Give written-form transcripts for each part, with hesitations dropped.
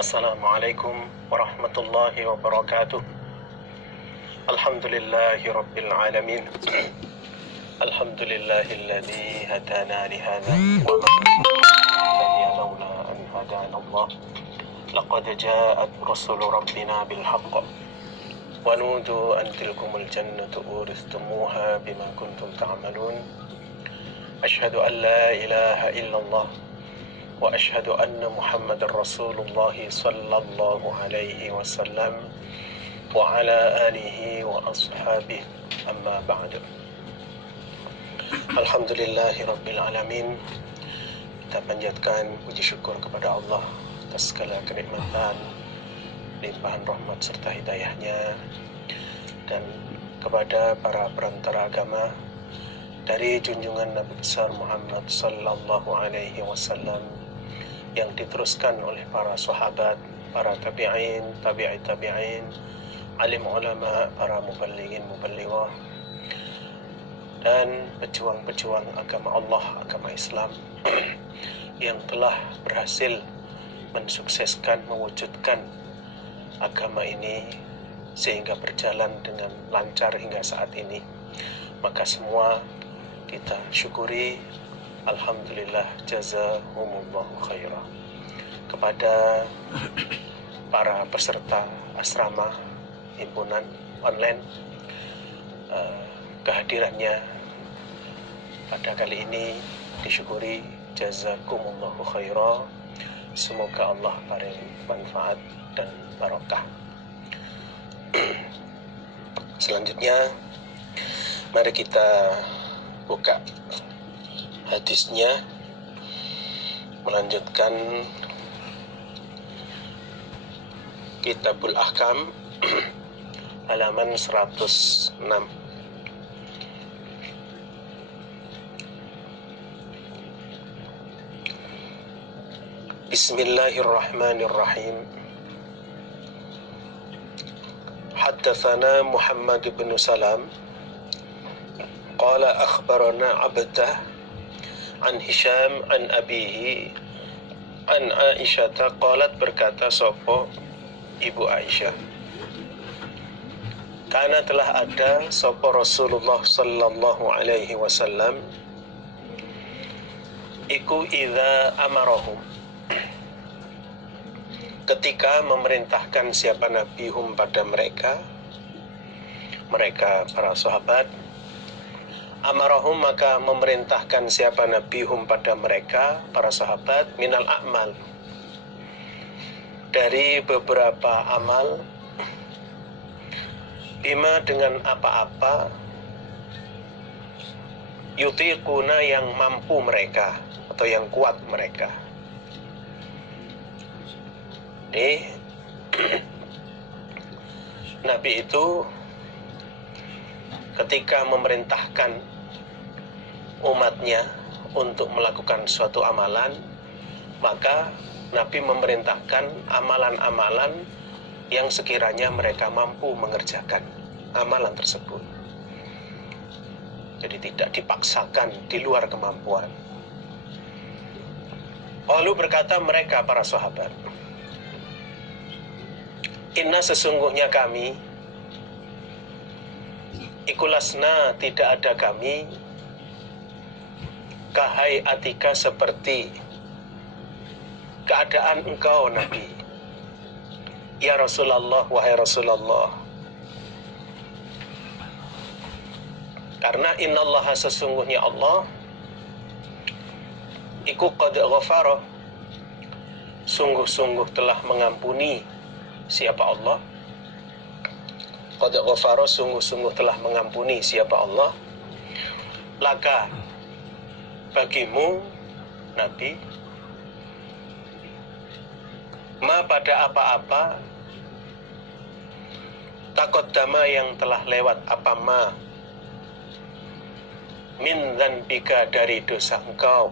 Assalamualaikum warahmatullahi wabarakatuh. Alhamdulillahi rabbil alamin. Alhamdulillahilladzi hadana li hadza wa ma kunna laula an hadana Allah. Laqad ja'at rusulu rabbina bil haqq wa nudu an tilkumul jannatu uristumuha bima kuntum ta'malun. Asyhadu an la ilaha illallah wa asyhadu anna Muhammadar Rasulullah sallallahu alaihi wasallam wa ala alihi wa ashabihi, amma ba'du. Alhamdulillahi rabbil alamin. Kita panjatkan puji syukur kepada Allah atas segala kenikmatan, limpahan rahmat serta hidayahnya, dan kepada para perantara agama dari junjungan Nabi besar Muhammad sallallahu alaihi wasallam yang diteruskan oleh para sahabat, para tabi'in, tabi'it tabi'in, alim ulama, para muballighin muballighah, dan pejuang-pejuang agama Allah, agama Islam yang telah berhasil mensukseskan, mewujudkan agama ini sehingga berjalan dengan lancar hingga saat ini. Maka semua kita syukuri, alhamdulillah, jazahumullahu khairah. Kepada para peserta asrama himpunan online, kehadirannya pada kali ini disyukuri, jazakumullahu khairah. Semoga Allah beri manfaat dan barokah. Selanjutnya, mari kita buka hadisnya, melanjutkan Kitabul Ahkam halaman 106. Bismillahirrahmanirrahim. Haddatsana Muhammad bin Salam qala akhbarana Abdah an Hisham an abihi an Aisyah qalat, berkata sapa Ibu Aisyah, karena telah ada sapa Rasulullah sallallahu alaihi wasallam iku idza amarahum, ketika memerintahkan siapa nabi hum pada mereka para sahabat, amarahum maka memerintahkan siapa nabi hum pada mereka para sahabat, minal a'mal, dari beberapa amal, bima dengan apa-apa, yutiquna yang mampu mereka atau yang kuat mereka. Ini Nabi itu ketika memerintahkan umatnya untuk melakukan suatu amalan, maka Nabi memerintahkan amalan-amalan yang sekiranya mereka mampu mengerjakan amalan tersebut. Jadi tidak dipaksakan di luar kemampuan. Lalu berkata mereka para sahabat, inna sesungguhnya kami, ikulasna tidak ada kami, kahai atika seperti keadaan engkau Nabi, ya Rasulullah, wahai Rasulullah. Karena innallaha sesungguhnya Allah, iku qad ghafara, sungguh-sungguh telah mengampuni. Siapa Allah? Qad ghafara, sungguh-sungguh telah mengampuni. Siapa Allah? Laka, bagimu Nabi, ma pada apa-apa, taqaddama yang telah lewat, apa ma, min dzanbika dari dosa engkau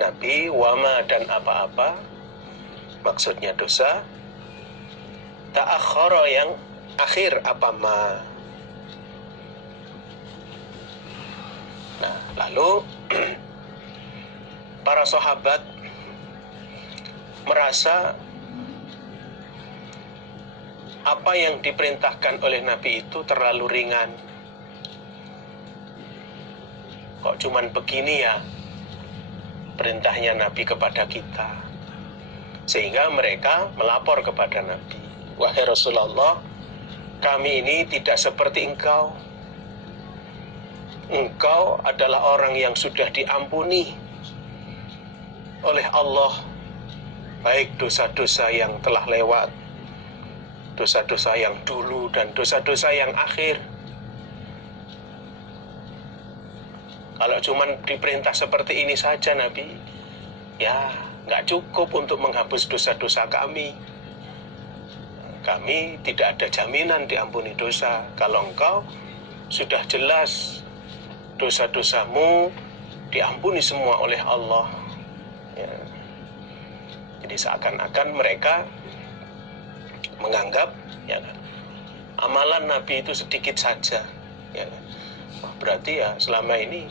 Nabi, wama dan apa-apa, maksudnya dosa, ta'akhkhara yang akhir, apa ma. Nah, lalu para sahabat merasa apa yang diperintahkan oleh Nabi itu terlalu ringan. Kok cuman begini ya perintahnya Nabi kepada kita. Sehingga mereka melapor kepada Nabi, wahai Rasulullah, kami ini tidak seperti engkau. Engkau adalah orang yang sudah diampuni oleh Allah, baik dosa-dosa yang telah lewat, dosa-dosa yang dulu, dan dosa-dosa yang akhir. Kalau cuman diperintah seperti ini saja Nabi, ya nggak cukup untuk menghapus dosa-dosa kami. Kami tidak ada jaminan diampuni dosa. Kalau engkau sudah jelas dosa-dosamu diampuni semua oleh Allah, ya. Jadi seakan-akan mereka menganggap, ya, amalan Nabi itu sedikit saja, ya. Berarti ya selama ini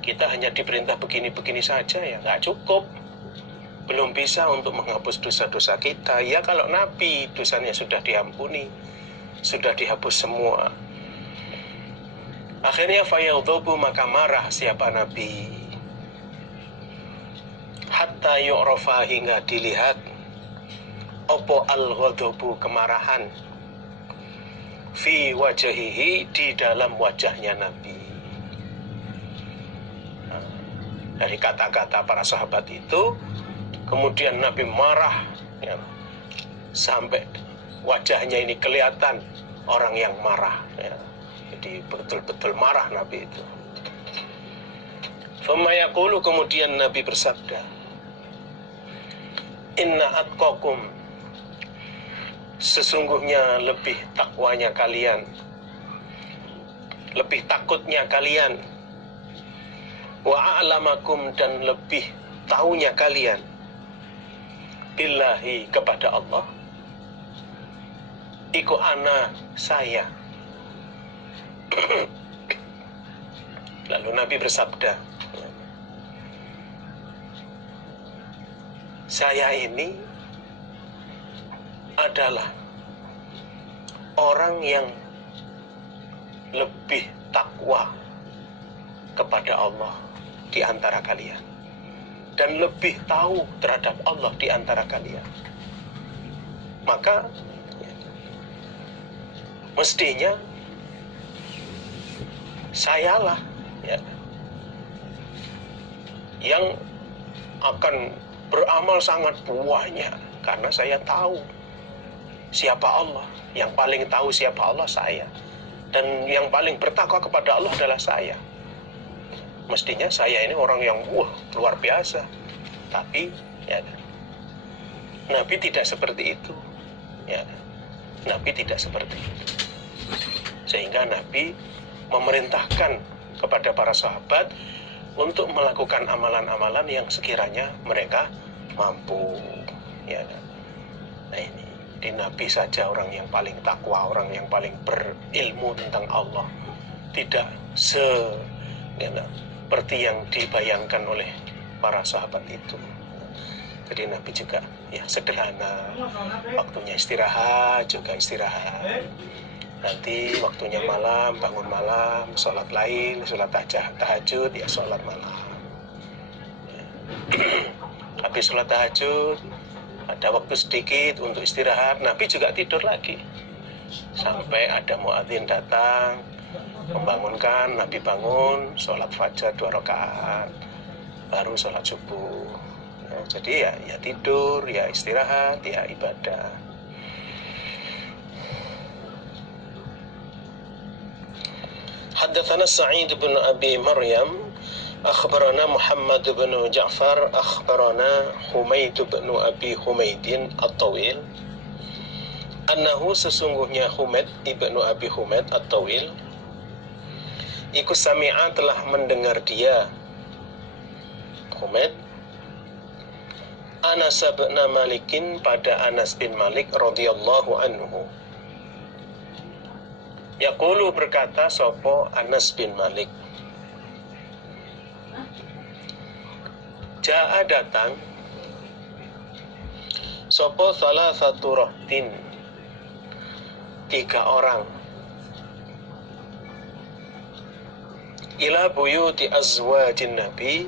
kita hanya diperintah begini-begini saja, ya nggak cukup, belum bisa untuk menghapus dosa-dosa kita. Ya kalau Nabi dosanya sudah diampuni, sudah dihapus semua. Akhirnya fayadhubu, maka marah siapa Nabi, hatta yu'rafa, hingga dilihat opo al-ghadabu, kemarahan, fi wajahihi, di dalam wajahnya Nabi. Dari kata-kata para sahabat itu, kemudian Nabi marah, ya, sampai wajahnya ini kelihatan orang yang marah, ya. Jadi betul-betul marah Nabi itu. Thumma yaqulu, kemudian Nabi bersabda, inna atqakum, sesungguhnya lebih takwanya kalian, lebih takutnya kalian, wa a'lamakum, dan lebih tahunya kalian, billahi, kepada Allah, iku ana, saya. Lalu Nabi bersabda, saya ini adalah orang yang lebih takwa kepada Allah di antara kalian, dan lebih tahu terhadap Allah di antara kalian. Maka mestinya sayalah, ya, yang akan beramal sangat banyak, karena saya tahu siapa Allah. Yang paling tahu siapa Allah saya, dan yang paling bertakwa kepada Allah adalah saya. Mestinya saya ini orang yang luar biasa. Tapi ya, Nabi tidak seperti itu, ya. Nabi tidak seperti itu. Sehingga Nabi memerintahkan kepada para sahabat untuk melakukan amalan-amalan yang sekiranya mereka mampu, ya. Nah ini, di Nabi saja orang yang paling takwa, orang yang paling berilmu tentang Allah, tidak seperti yang dibayangkan oleh para sahabat itu. Jadi Nabi juga ya sederhana, waktunya istirahat juga istirahat. Nanti waktunya malam, bangun malam, sholat lain, sholat tahajud, ya sholat malam. Habis sholat tahajud, ada waktu sedikit untuk istirahat, Nabi juga tidur lagi. Sampai ada muadzin datang, membangunkan, Nabi bangun, sholat fajar 2 rakaat, baru sholat subuh. Nah, jadi ya tidur, ya istirahat, ya ibadah. Haddatsana Sa'id bin Abi Maryam akhbarana Muhammad bin Ja'far akhbarana Humaid bin Abi Humaidin At-Tawil annahu, sesungguhnya Humaid ibnu Abi Humaid At-Tawil iku sami'a, telah mendengar dia Humaid Anas bin Malikin, pada Anas bin Malik radhiyallahu anhu. Yaqulu, berkata sopo Anas bin Malik, Ja'a, datang sopo salah satu rohtin, 3 orang ila buyuti azwajin Nabi,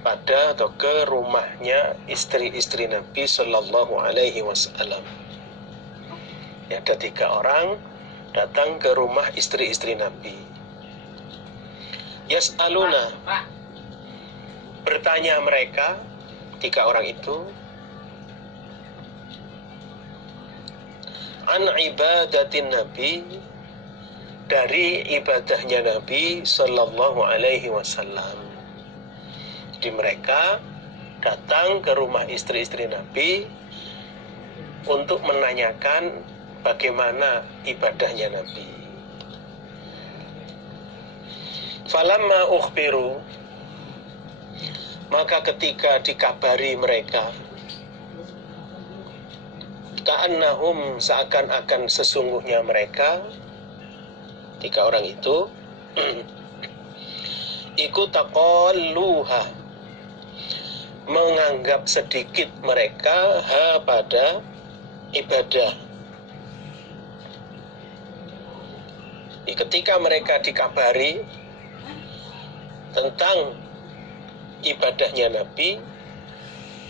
pada atau ke rumahnya istri-istri Nabi Sallallahu Alaihi Wasallam. Ya, ada 3 orang datang ke rumah istri-istri Nabi. Yas'aluna, bertanya mereka 3 orang itu, an ibadatin Nabi, dari ibadahnya Nabi Sallallahu Alaihi Wasallam. Jadi mereka datang ke rumah istri-istri Nabi untuk menanyakan bagaimana ibadahnya Nabi. Falamma ukhbiru, maka ketika dikabari mereka, ka'annahum, seakan-akan sesungguhnya mereka 3 orang itu iku taqalluha, menganggap sedikit mereka pada ibadah. Ketika mereka dikabari tentang ibadahnya Nabi,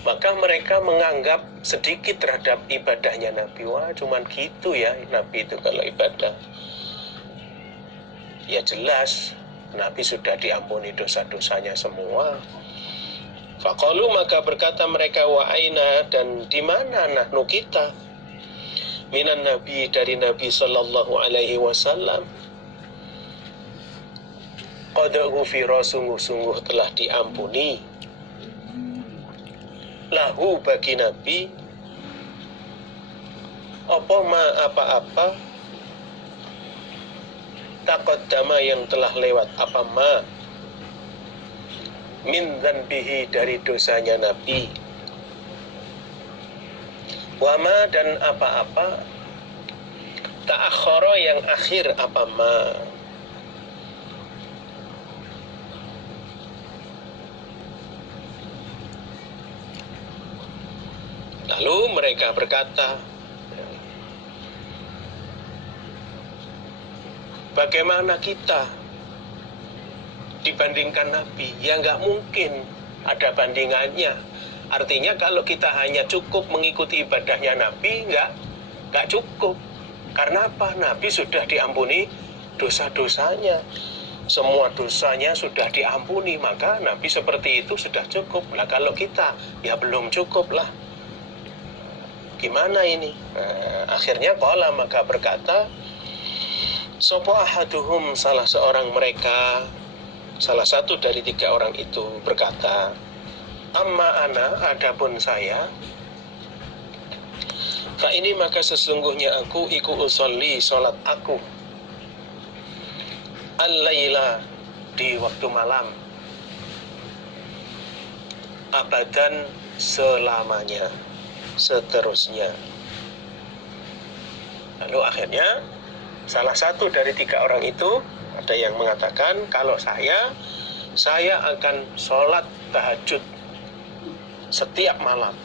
maka mereka menganggap sedikit terhadap ibadahnya Nabi. Wah, cuman gitu ya Nabi itu kalau ibadah. Ya jelas Nabi sudah diampuni dosa-dosanya semua. Faqalu, maka berkata mereka, wa aina, dan di mana nahnu kita, minan Nabi, dari Nabi Sallallahu Alaihi Wasallam, qad ghufira, sungguh-sungguh telah diampuni, lahu, bagi Nabi, apa-apa, taqaddama, yang telah lewat, apa ma, min dzanbihi, dari dosanya Nabi, wama, dan apa-apa, ta'akhkhara, yang akhir, apa ma. Lalu mereka berkata, bagaimana kita dibandingkan Nabi? Ya nggak mungkin ada bandingannya. Artinya kalau kita hanya cukup mengikuti ibadahnya Nabi, nggak cukup. Karena apa? Nabi sudah diampuni dosa-dosanya. Semua dosanya sudah diampuni, maka Nabi seperti itu sudah cukup. Lah kalau kita, ya belum cukup lah. Gimana ini? Akhirnya qala, maka berkata, sopo ahaduhum, salah seorang mereka, salah satu dari 3 orang itu berkata, amma ana, adapun saya, fa ini, maka sesungguhnya aku, iku usolli, sholat aku, al-laila, di waktu malam, abadan, selamanya, seterusnya. Lalu akhirnya salah satu dari 3 orang itu ada yang mengatakan, kalau saya akan sholat tahajud setiap malam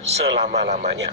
selama-lamanya.